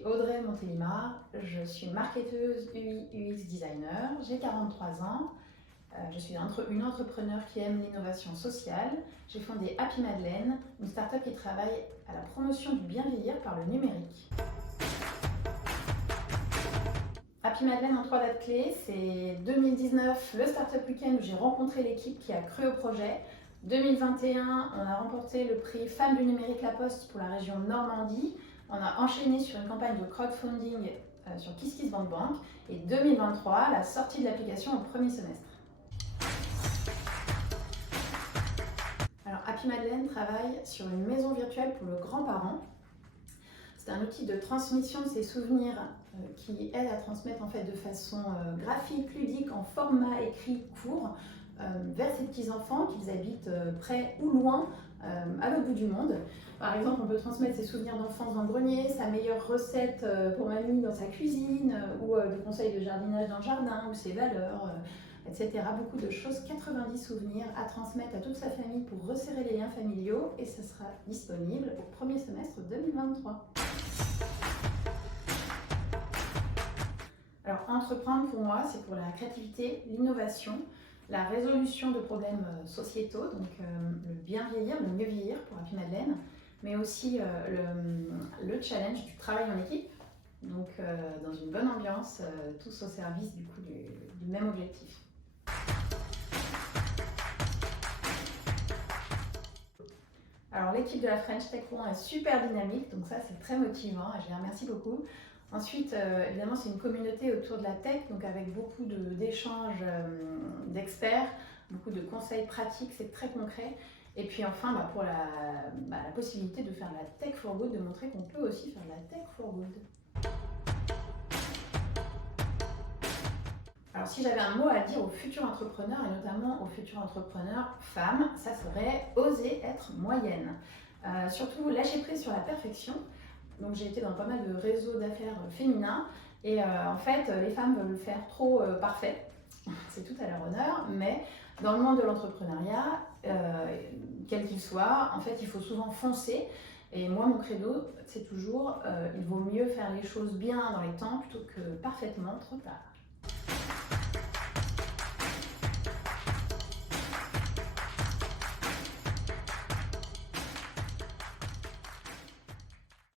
suis Audrey Montélimar, je suis marketeuse UI UX designer, j'ai 43 ans, je suis une entrepreneure qui aime l'innovation sociale. J'ai fondé Happy Madeleine, une start-up qui travaille à la promotion du bien vieillir par le numérique. Happy Madeleine en 3 dates clés, c'est 2019, le Startup Weekend où j'ai rencontré l'équipe qui a cru au projet. 2021, on a remporté le prix Femmes du numérique La Poste pour la région Normandie. On a enchaîné sur une campagne de crowdfunding sur KissKissBankBank. Et 2023, la sortie de l'application au premier semestre. Alors, Happy Madeleine travaille sur une maison virtuelle pour le grand-parent. C'est un outil de transmission de ses souvenirs qui aide à transmettre en fait de façon graphique, ludique, en format écrit court vers ses petits-enfants, qu'ils habitent près ou loin, à l'autre bout du monde. Par exemple, on peut transmettre ses souvenirs d'enfance dans le grenier, sa meilleure recette pour mamie dans sa cuisine, ou des conseils de jardinage dans le jardin, ou ses valeurs, etc. Beaucoup de choses, 90 souvenirs à transmettre à toute sa famille pour resserrer les liens familiaux, et ce sera disponible au premier semestre 2023. Alors, entreprendre pour moi, c'est pour la créativité, l'innovation, la résolution de problèmes sociétaux, donc le bien vieillir, le mieux vieillir pour Happy Madeleine, mais aussi le challenge du travail en équipe, donc dans une bonne ambiance, tous au service du coup du même objectif. Alors l'équipe de la French Tech One est super dynamique, donc ça c'est très motivant et je les remercie beaucoup. Ensuite, évidemment, c'est une communauté autour de la tech, donc avec beaucoup d'échanges d'experts, beaucoup de conseils pratiques, c'est très concret. Et puis enfin, pour la possibilité de faire de la tech for good, de montrer qu'on peut aussi faire de la tech for good. Alors si j'avais un mot à dire aux futurs entrepreneurs, et notamment aux futurs entrepreneurs femmes, ça serait oser être moyenne. Surtout lâcher prise sur la perfection. Donc j'ai été dans pas mal de réseaux d'affaires féminins et en fait les femmes veulent faire trop parfait, c'est tout à leur honneur, mais dans le monde de l'entrepreneuriat, quel qu'il soit, en fait il faut souvent foncer. Et moi mon credo c'est toujours il vaut mieux faire les choses bien dans les temps plutôt que parfaitement trop tard.